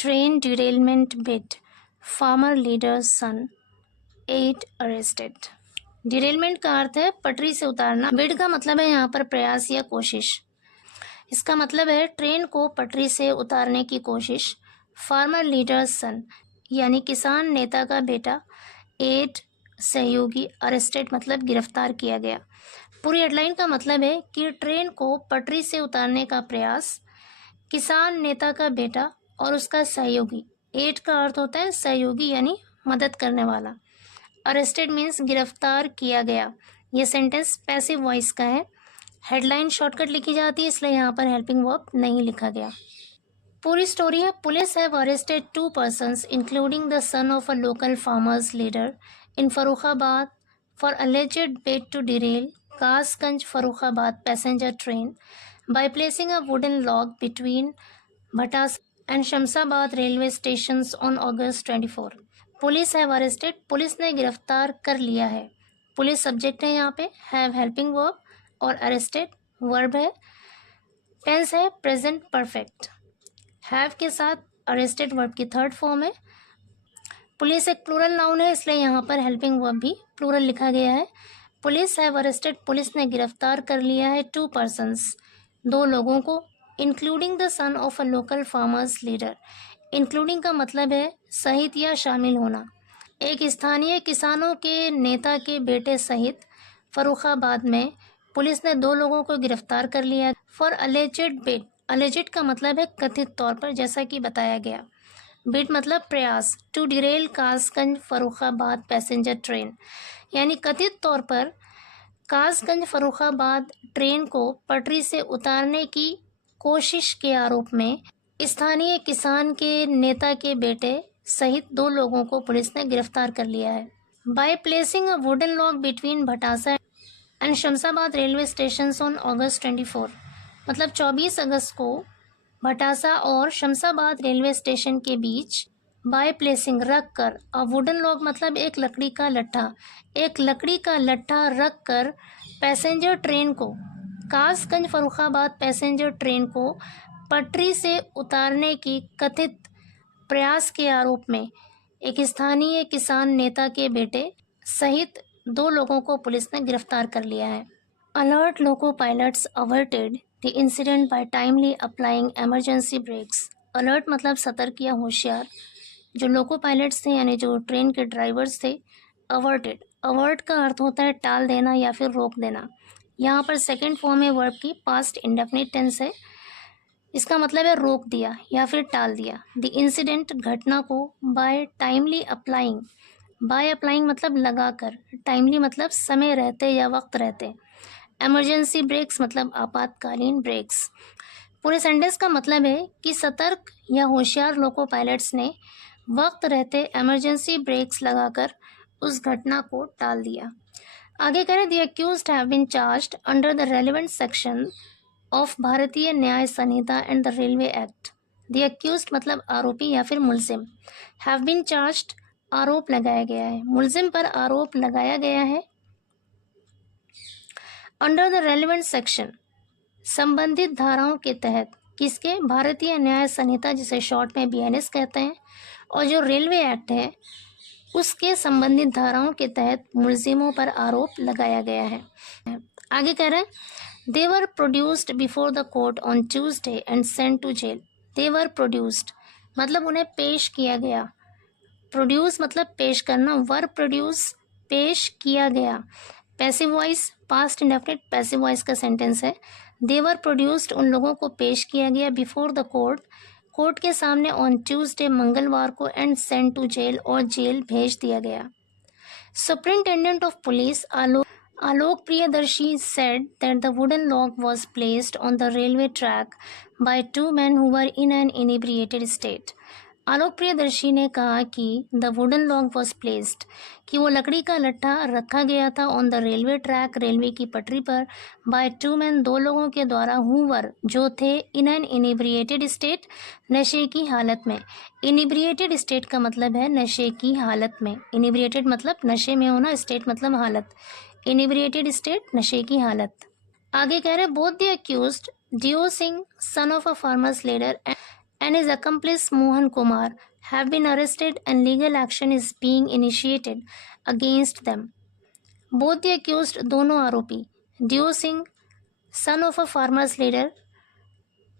Train derailment bid, farmer leaders son, 8 arrested. Derailment का अर्थ है पटरी से उतारना। बिड का मतलब है यहाँ पर प्रयास या कोशिश। इसका मतलब है ट्रेन को पटरी से उतारने की कोशिश। फार्मर लीडर्स सन यानी किसान नेता का बेटा, 8 सहयोगी, अरेस्टेड मतलब गिरफ्तार किया गया। पूरी हेडलाइन का मतलब है कि ट्रेन को पटरी से उतारने का प्रयास, किसान नेता का बेटा और उसका सहयोगी। 8 का अर्थ होता है सहयोगी यानी मदद करने वाला। अरेस्टेड मीन्स गिरफ्तार किया गया। ये सेंटेंस पैसिव वॉइस का है। हेडलाइन शॉर्टकट लिखी जाती है इसलिए यहाँ पर हेल्पिंग वर्ब नहीं लिखा गया। पूरी स्टोरी है, police have arrested 2 persons including the son of a local farmers leader in Farrukhabad for alleged bid to derail Kasganj Farrukhabad passenger train by placing a wooden log between Bhatas and Shamshabad railway station on August 24। Police have arrested, police ने गिरफ्तार कर लिया है। Police subject है यहाँ पे, have helping verb और arrested verb है। टेंस है प्रेजेंट परफेक्ट। हैव के साथ अरेस्टेड वर्ब की थर्ड फॉर्म है। पुलिस एक प्लूरल नाउन है इसलिए यहाँ पर हेल्पिंग वर्ब भी प्लूरल लिखा गया है। पुलिस हैव अरेस्टेड, पुलिस ने गिरफ्तार कर लिया है 2 persons, 2 लोगों को, including the son of a local farmers leader. Including का मतलब है सहित या शामिल होना। एक स्थानीय किसानों के नेता के बेटे सहित फर्रुखाबाद में पुलिस ने 2 लोगों को गिरफ्तार कर लिया फॉर अलेजेड बिड। अलेजेड का मतलब है कथित तौर पर, जैसा कि बताया गया। बिड मतलब प्रयास। To derail Kasganj Farrukhabad passenger train यानी कथित तौर पर कासगंज फर्रुखाबाद ट्रेन को पटरी से उतारने की कोशिश के आरोप में स्थानीय किसान के नेता के बेटे सहित 2 लोगों को पुलिस ने गिरफ्तार कर लिया है। By placing a wooden log between Bhatasa and Shamshabad railway station on August 24, मतलब 24 अगस्त को भटासा और शमशाबाद रेलवे स्टेशन के बीच बाय प्लेसिंग रख कर, अ वुडन लॉग मतलब एक लकड़ी का लट्ठा, एक लकड़ी का लट्ठा रख कर पैसेंजर ट्रेन को, कासगंज फर्रुखाबाद पैसेंजर ट्रेन को पटरी से उतारने की कथित प्रयास के आरोप में एक स्थानीय किसान नेता के बेटे सहित 2 लोगों को पुलिस ने गिरफ्तार कर लिया है। Alert loco pilots averted the incident by timely applying emergency brakes. Alert मतलब सतर्क या होशियार। जो लोको पायलट्स थे यानी जो ट्रेन के ड्राइवर्स थे, अवर्टेड, अवर्ट का अर्थ होता है टाल देना या फिर रोक देना। यहाँ पर सेकेंड फॉर्म है वर्ब की, पास्ट इंडेफिनिट टेंस है। इसका मतलब है रोक दिया या फिर टाल दिया। द इंसिडेंट घटना को, by timely applying, by applying मतलब लगाकर, टाइमली मतलब समय रहते या वक्त रहते, इमरजेंसी ब्रेक्स मतलब आपातकालीन ब्रेक्स। पूरे सेंटेंस का मतलब है कि सतर्क या होशियार लोको पायलट्स ने वक्त रहते इमरजेंसी ब्रेक्स लगाकर उस घटना को टाल दिया। आगे करें, the accused have been charged under the relevant section of Bharatiya Nyaya Sanhita and the railway act. The accused मतलब आरोपी या फिर मुलजिम। हैव बीन चार्ज्ड आरोप लगाया गया है, मुलजिम पर आरोप लगाया गया है। अंडर द रेलेवेंट सेक्शन संबंधित धाराओं के तहत, किसके? भारतीय न्याय संहिता जिसे शॉर्ट में BNS कहते हैं, और जो रेलवे एक्ट है उसके संबंधित धाराओं के तहत मुलजिमों पर आरोप लगाया गया है। आगे कह रहे हैं, they were produced before the court on Tuesday and sent to jail। they were produced मतलब उन्हें पेश किया गया। प्रोड्यूस मतलब पेश करना, वर प्रोड्यूस पेश किया गया। Passive voice, past indefinite passive voice का सेंटेंस है। they were produced उन लोगों को पेश किया गया बिफोर द कोर्ट, कोर्ट के सामने, ऑन ट्यूसडे मंगलवार को, एंड सेंट टू जेल और जेल भेज दिया गया। Superintendent of police Alok Priyadarshi said that the wooden log was placed on the railway track by 2 men who were in an inebriated state। आलोक प्रियदर्शी ने कहा कि the wooden log was placed, कि वो लकड़ी का लट्ठा रखा गया था on the railway track, railway की पटरी पर, बाय 2 men 2 लोगों के द्वारा, हुवर जो थे, इन एन इनिब्रिएटेड स्टेट नशे की हालत में। इनिब्रिएटेड स्टेट का मतलब है नशे की हालत में। इनिब्रिएटेड मतलब नशे में होना, स्टेट मतलब हालत। इनिब्रिएटेड स्टेट नशे की हालत। आगे कह रहे, both the accused Deo Singh son of a farmers leader and his accomplice Mohan Kumar have been arrested and legal action is being initiated against them. Both the accused, दोनों आरोपी, Deo Singh, son of a farmer's leader,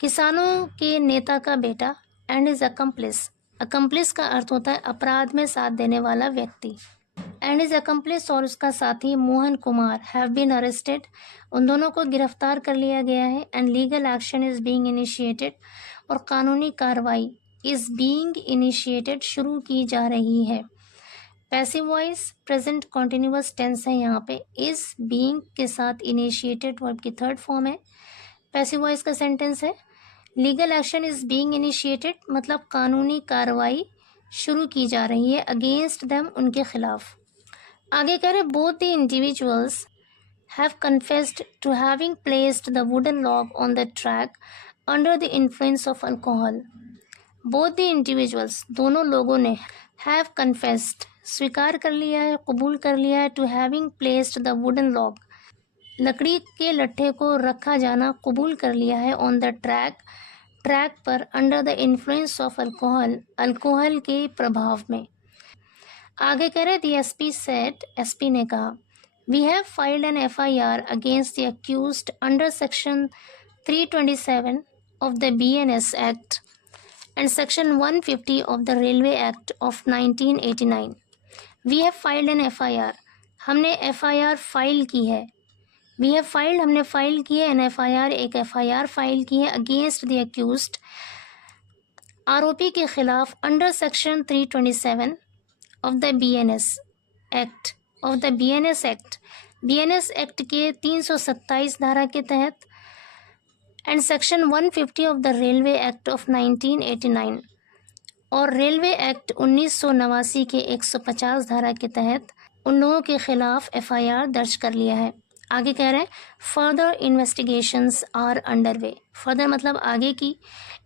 किसानों के नेता का बेटा, and his accomplice, accomplice का अर्थ होता है अपराध में साथ देने वाला व्यक्ति, and his accomplice और उसका साथी Mohan Kumar have been arrested, उन दोनों को गिरफ्तार कर लिया गया है, and legal action is being initiated, और कानूनी कार्रवाई is being initiated शुरू की जा रही है। Passive voice present continuous tense है, यहाँ पे is being के साथ इनिशिएटेड वर्ब की थर्ड फॉर्म है। पैसिव वॉइस का सेंटेंस है legal action is being initiated, मतलब कानूनी कार्रवाई शुरू की जा रही है अगेंस्ट देम, उनके खिलाफ। आगे कह रहे both the individuals have confessed to having placed the wooden log on the track under the influence of alcohol. Both the individuals, दोनों लोगों ने, हैव कन्फेस्ड, स्वीकार कर लिया है, कबूल कर लिया है, to having placed the wooden log, लकड़ी के लट्ठे को रखा जाना कबूल कर लिया है, ऑन द ट्रैक, ट्रैक पर, under the influence of alcohol, alcohol के प्रभाव में। आगे कह रहे दी एसपी सेड, एसपी ने कहा we have filed an FIR against the accused under section 327 of the BNS act and section 150 of the railway act of 1989। We have filed an FIR, हमने FIR file की है। We have filed, हमने file की है, an FIR, एक FIR file की है against the accused, आरोपी के खिलाफ, under section 327 of the BNS act, of the BNS act, BNS act के 327 धारा के तहत, and section 150 of the railway act of 1989, और रेलवे एक्ट 1989 के 150 धारा के तहत उन लोगों के खिलाफ FIR दर्ज कर लिया है। आगे कह रहे हैं further investigations are underway, further मतलब आगे की,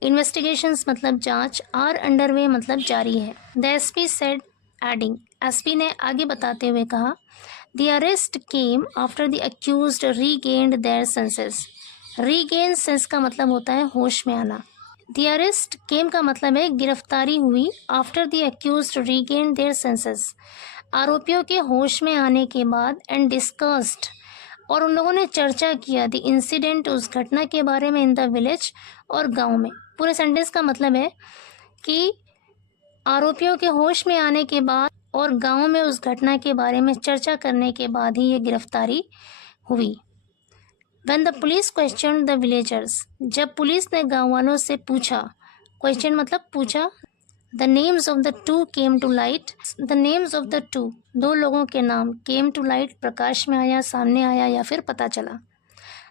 इन्वेस्टिगेशंस मतलब जांच, आर अंडरवे मतलब जारी है। The SP said adding, SP ने आगे बताते हुए कहा the arrest came after the accused regained their senses, regain sense का मतलब होता है होश में आना। द अरेस्ट केम का मतलब है गिरफ्तारी हुई, after the accused regained their senses, आरोपियों के होश में आने के बाद, एंड डिस्कस्ड, और उन लोगों ने चर्चा किया, द इंसिडेंट, उस घटना के बारे में, इन द विलेज, और गांव में। पूरे सेंटेंस का मतलब है कि आरोपियों के होश में आने के बाद और गांव में उस घटना के बारे में चर्चा करने के बाद ही ये गिरफ्तारी हुई। When the police questioned the villagers, जब पुलिस ने गांव वालों से पूछा, क्वेश्चन मतलब पूछा, the names of the two came to light, the names of the two, दो लोगों के नाम, came to light, प्रकाश में आया, सामने आया या फिर पता चला।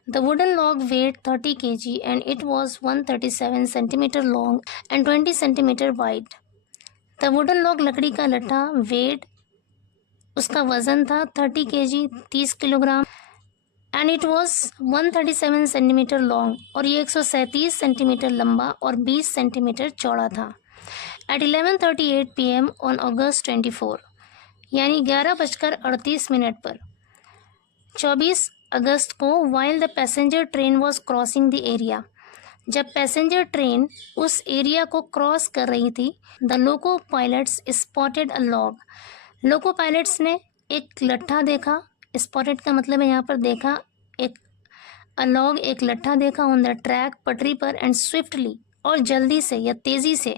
The wooden log weighed 30 kg and it was 137 centimeter long and 20 centimeter wide. The wooden log, लकड़ी का लट्ठा, weighed, उसका वजन था 30 kg, 30 kilogram, and it was 137 centimetre long, और ये 137 सेंटीमीटर लंबा और 20 सेंटीमीटर चौड़ा था। एट 11:38 PM ऑन अगस्त 24, यानी 11:38 पर 24 अगस्त को, while the passenger train was crossing the area, जब पैसेंजर ट्रेन उस एरिया को क्रॉस कर रही थी, the loco pilots spotted a log, loco pilots ने एक लट्ठा देखा, स्पॉटेड का मतलब है यहाँ पर देखा, एक अलॉग, एक लट्ठा देखा, ऑन द ट्रैक, पटरी पर, एंड स्विफ्टली, और जल्दी से या तेज़ी से,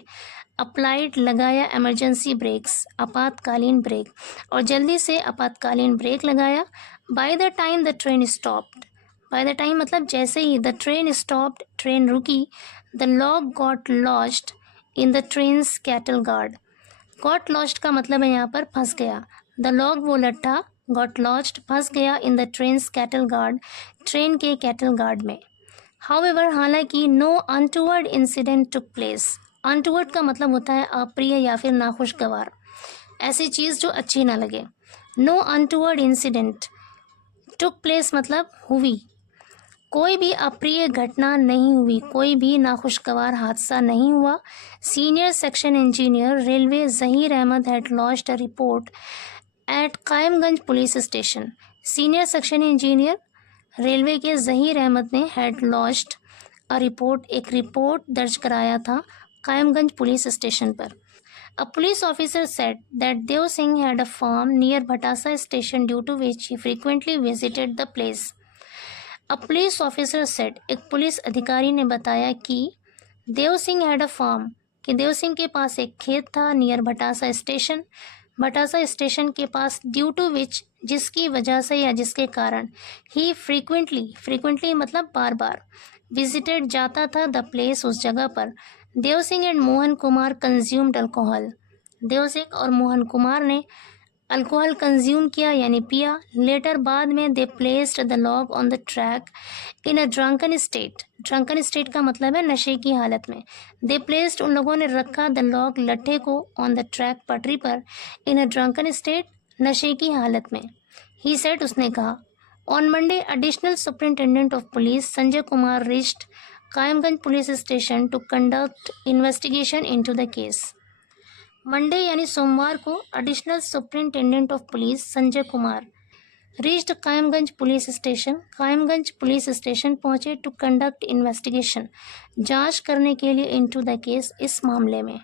अप्लाइड, लगाया, इमरजेंसी ब्रेक्स, आपातकालीन ब्रेक, और जल्दी से आपातकालीन ब्रेक लगाया। By the time the train stopped, by the time मतलब जैसे ही, द ट्रेन स्टॉप्ड, ट्रेन रुकी, the log got lost in the train's cattle guard, got lost का मतलब है यहाँ पर फंस गया, द लॉग वो लट्ठा, गॉट लॉस्ट फंस गया, in the train's cattle guard, train के कैटल गार्ड में। हाउएवर, हालांकि, no untoward incident took place, untoward का मतलब होता है अप्रिय या फिर नाखुशगवार, ऐसी चीज़ जो अच्छी ना लगे। No untoward incident, took place मतलब हुई, कोई भी अप्रिय घटना नहीं हुई, कोई भी नाखुशगवार हादसा नहीं हुआ। Senior section engineer railway Zaheer Ahmed had launched a report at Kaimganj police station, senior section engineer railway के ज़हीर अहमद ने हैड लॉन्च्ड अ रिपोर्ट, एक रिपोर्ट दर्ज कराया था, कायमगंज पुलिस स्टेशन पर। A police officer said that Dev Singh had a farm near Bhatasa station due to which he frequently visited the place. A police officer said, एक police अधिकारी ने बताया कि Dev Singh had a farm, कि देव सिंह के पास एक खेत था नियर भटासा स्टेशन, भटासा स्टेशन के पास, ड्यू टू विच जिसकी वजह से या जिसके कारण, ही फ्रीक्वेंटली मतलब बार बार, विजिटेड जाता था द प्लेस उस जगह पर। Dev Singh and Mohan Kumar consumed alcohol, Dev Singh और मोहन कुमार ने अल्कोहल कंज्यूम किया यानी पिया। लेटर बाद में they placed the log on the track in a drunken state, drunken state का मतलब है नशे की हालत में। दे प्लेस्ड उन लोगों ने रखा द लॉग लट्ठे को ऑन द ट्रैक पटरी पर, इन अ ड्रंकन स्टेट नशे की हालत में। ही सेड उसने कहा। On Monday additional superintendent of police Sanjay Kumar reached Kaimganj police station to conduct investigation into the case. Monday यानी सोमवार को additional superintendent of police Sanjay Kumar reached Kaimganj police station, Kaimganj police station पहुंचे टू कंडक्ट इन्वेस्टिगेशन, जांच करने के लिए इनटू द केस, इस मामले में।